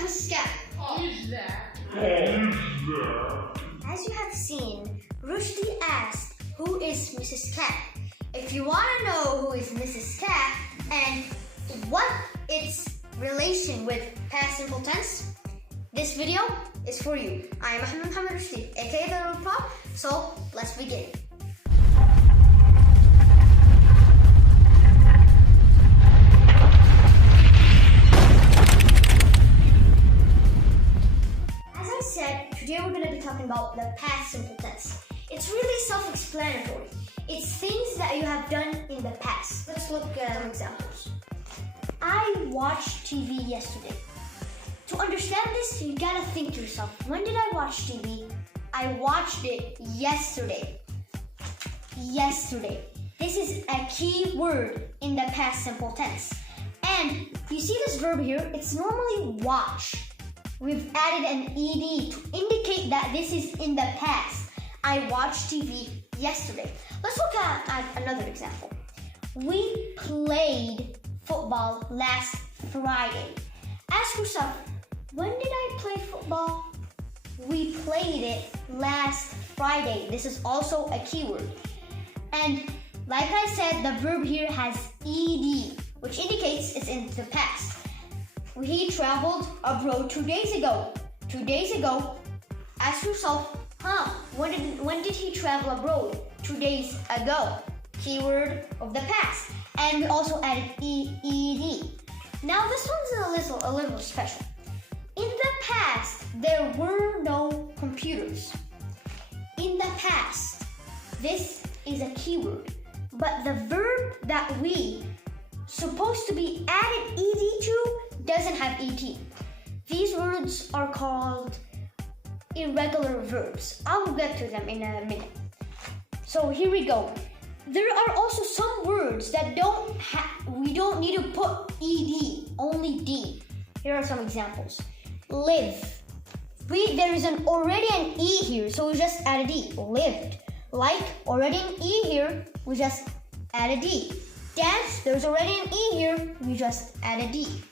Ask Mrs. Cat. Who's that? As you have seen, Rushdie asked, who is Mrs. Cat? If you want to know who is Mrs. Cat and what its relation with past simple tense, this video is for you. I am Ahmed Mohammed Rushdie, aka the Road Pop, so let's begin. Today we're going to be talking about the past simple tense. It's really self-explanatory. It's things that you have done in the past. Let's look at some examples. I watched TV yesterday. To understand this, you gotta think to yourself, when did I watch TV? I watched it yesterday. Yesterday. This is a key word in the past simple tense. And you see this verb here, it's normally watch. We've added an ed to indicate that this is in the past. I watched TV yesterday. Let's look at another example. We played football last Friday. Ask yourself, when did I play football? We played it last Friday. This is also a keyword. And like I said, the verb here has ed, which indicates it's in the past. He traveled abroad 2 days ago. 2 days ago. Ask yourself, when did he travel abroad? 2 days ago. Keyword of the past. And we also added ed. Now this one's a little special. In the past, there were no computers. In the past, this is a keyword. But the verb that we supposed to be added ed to doesn't have et. These words are called irregular verbs. I will get to them in a minute. So here we go. There are also some words that we don't need to put ed, only d. Here are some examples. Live. There is already an e here, so we just add a d. Lived. Like, already an e here, we just add a d. Dance, there's already an e here, we just add a d.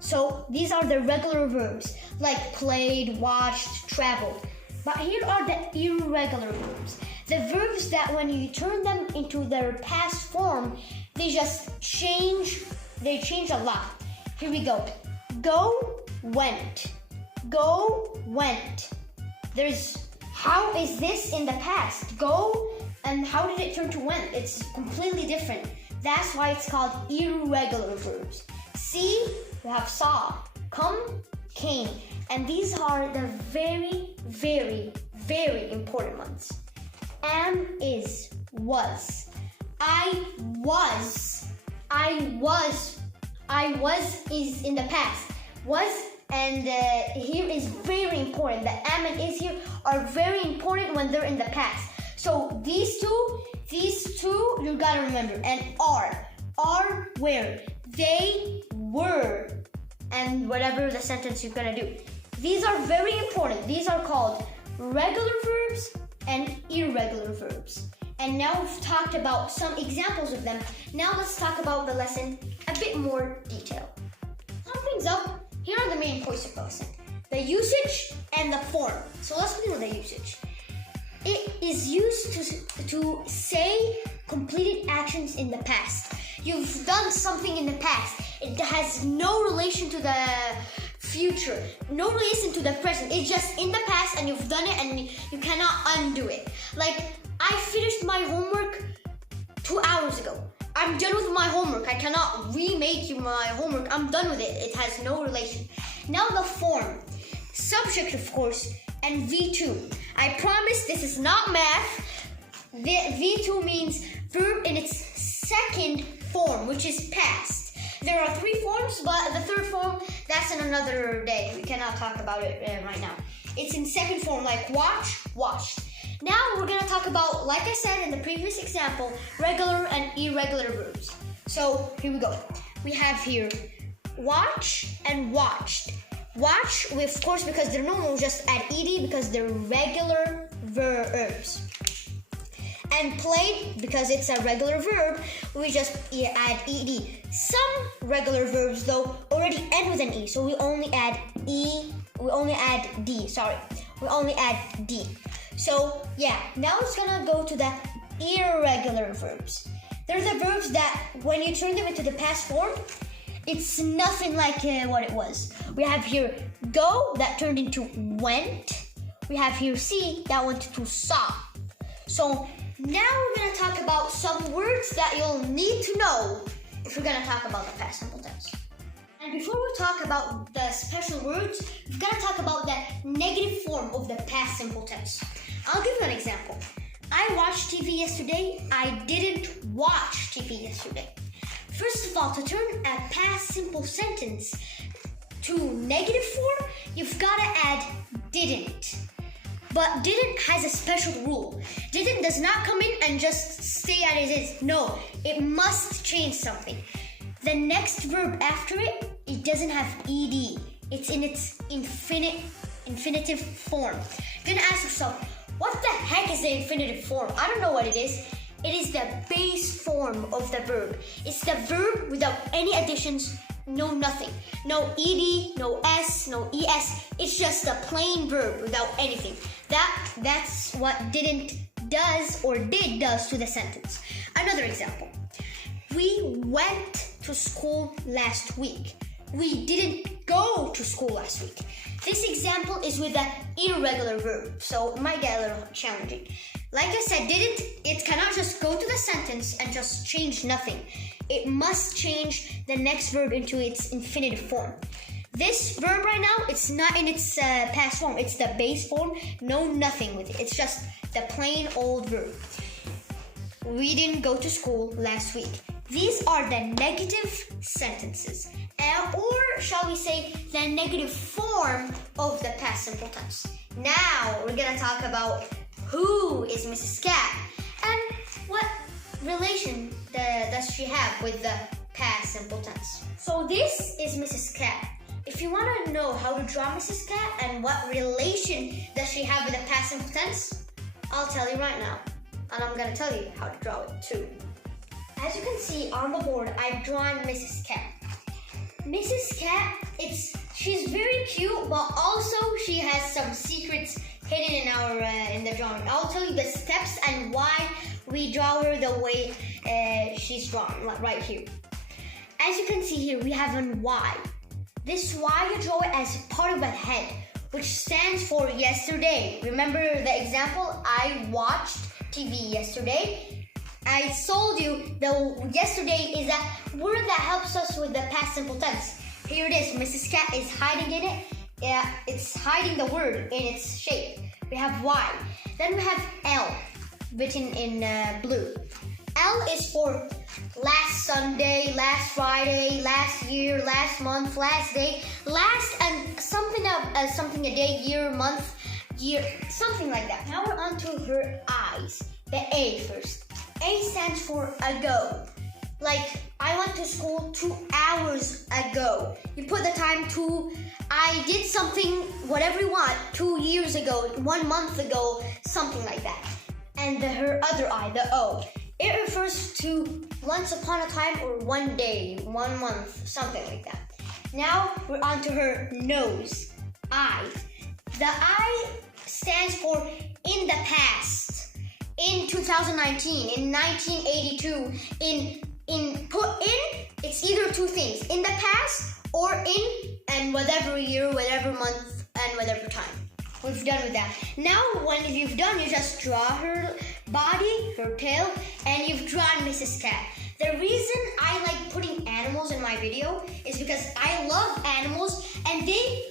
So these are the regular verbs, like played, watched, traveled. But here are the irregular verbs. The verbs that when you turn them into their past form, they just change. They change a lot. Here we go. Go, went. Go, went. How is this in the past? Go, and how did it turn to went? It's completely different. That's why it's called irregular verbs. See, we have saw, come, came, and these are the very, very, very important ones. Am, is, was. I was is in the past. Was and here is very important. The am and is here are very important when they're in the past. So these two you gotta remember. And are where. They were, and whatever the sentence you're gonna do. These are very important. These are called regular verbs and irregular verbs. And now we've talked about some examples of them. Now let's talk about the lesson a bit more detail. Sum things up, here are the main points of the lesson. The usage and the form. So let's begin with the usage. It is used to say completed actions in the past. You've done something in the past. It has no relation to the future, no relation to the present. It's just in the past and you've done it and you cannot undo it. Like, I finished my homework 2 hours ago. I'm done with my homework. I cannot remake my homework. I'm done with it. It has no relation. Now the form. Subject, of course, and V2. I promise this is not math. V2 means verb in its second form, which is past. There are 3 forms, but the third form, that's in another day. We cannot talk about it right now. It's in second form, like watch, watched. Now we're going to talk about, like I said in the previous example, regular and irregular verbs. So here we go. We have here watch and watched. Watch, of course, because they're normal, we'll just add ed because they're regular verbs. And played, because it's a regular verb, we just add ed. Some regular verbs though already end with an e, so we only add d. We only add d. So yeah, now it's gonna go to the irregular verbs. They're the verbs that when you turn them into the past form, it's nothing like what it was. We have here go, that turned into went. We have here see, that went to saw. So now we're going to talk about some words that you'll need to know if we're going to talk about the past simple tense. And before we talk about the special words, we've got to talk about the negative form of the past simple tense. I'll give you an example. I watched TV yesterday. I didn't watch TV yesterday. First of all, to turn a past simple sentence to negative form, you've got to add didn't. But didn't has a special rule. Didn't does not come in and just stay as it is. No, it must change something. The next verb after it, it doesn't have ed. It's in its infinitive form. You're gonna ask yourself, what the heck is the infinitive form? I don't know what it is. It is the base form of the verb. It's the verb without any additions, no nothing. No ed, no s, no es. It's just a plain verb without anything. That's what didn't does or did does to the sentence. Another example. We went to school last week. We didn't go to school last week. This example is with an irregular verb, so it might get a little challenging. Like I said, it cannot just go to the sentence and just change nothing. It must change the next verb into its infinitive form. This verb right now, it's not in its past form. It's the base form. No nothing with it. It's just the plain old verb. We didn't go to school last week. These are the negative sentences. Or shall we say the negative form of the past simple tense. Now we're going to talk about who is Mrs. Cat and what relation does she have with the past simple tense. So this is Mrs. Cat. If you want to know how to draw Mrs. Cat and what relation does she have with the past simple tense, I'll tell you right now. And I'm going to tell you how to draw it too. As you can see on the board, I've drawn Mrs. Cat. Mrs. Cat, she's very cute, but also she has some secrets hidden in the drawing. I'll tell you the steps and why we draw her the way she's drawn, right here. As you can see here, we have an Y. This Y, you draw it as part of a head, which stands for yesterday. Remember the example? I watched TV yesterday. I told you the yesterday is a word that helps us with the past simple tense. Here it is. Mrs. Cat is hiding in it. Yeah, it's hiding the word in its shape. We have Y. Then we have L, written in blue. L is for last Sunday, last Friday, last year, last month, last day, last and something a day, year, month, year, something like that. Now we're on to her eyes. The A first. A stands for ago. Like, I went to school 2 hours ago. You put the time to, I did something, whatever you want, 2 years ago, 1 month ago, something like that. And her other I, the O. It refers to once upon a time or one day, 1 month, something like that. Now we're on to her nose, I. The I stands for in the past, in 2019, in 1982, it's either two things, in the past or in and whatever year, whatever month, and whatever time. We've done with that. Now, when you've done, you just draw her body, her tail, and you've drawn Mrs. Cat. The reason I like putting animals in my video is because I love animals, and they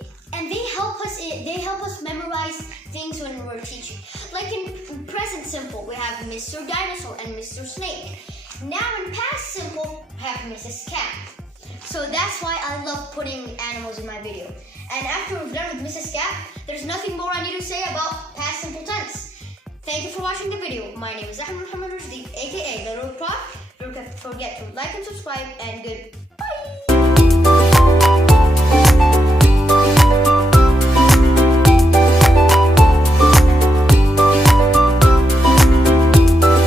help us memorize things when we're teaching. Like in present simple, we have Mr. Dinosaur and Mr. Snake. Now in past simple, we have Mrs. Cat. So that's why I love putting animals in my video. And after we're done with Mrs. Cat, there's nothing more I need to say about past simple tense. Thank you for watching the video. My name is Ahmed Muhammad Rushdie, aka Little Prof. Don't forget to like and subscribe, and goodbye.